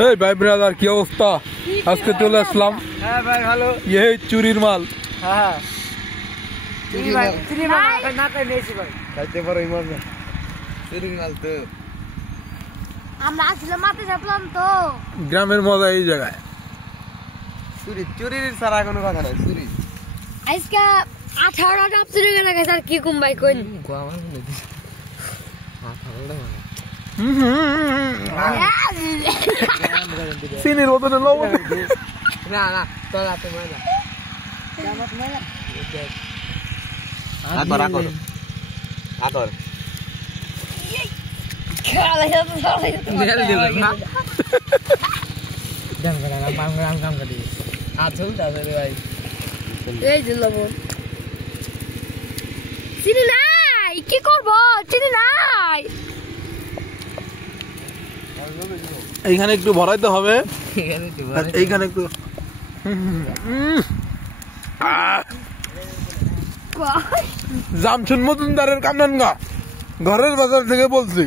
এই ভাই ব্রাদার কি অবস্থা? আজকে চলে আসলাম। হ্যাঁ ভাই ভালো। এই চুরির মাল। হ্যাঁ চুরি মাল না খাই নিয়েছি ভাই। খাইতে পারো মজা। চুরির মাল তো আমরা আসলে মাঠে যাবলাম তো। গ্রামের মজা এই জায়গায়। চুরির ছাড়া কোনো কথা নাই। চুরি আজকে 18টা চুরি করে গেছে আর কি কুম্বাই কইন। চিনির বোতলে লবণ। না না তোলা তো মজা। আতর এই যে লবণ চিনি নাই কি করবো চিনি নাই এইখানে একটু ভরাইতে হবে। এইখানে একটু জামশুন মজুমদারের কান্নান গা ঘরের বাজার থেকে বলছি।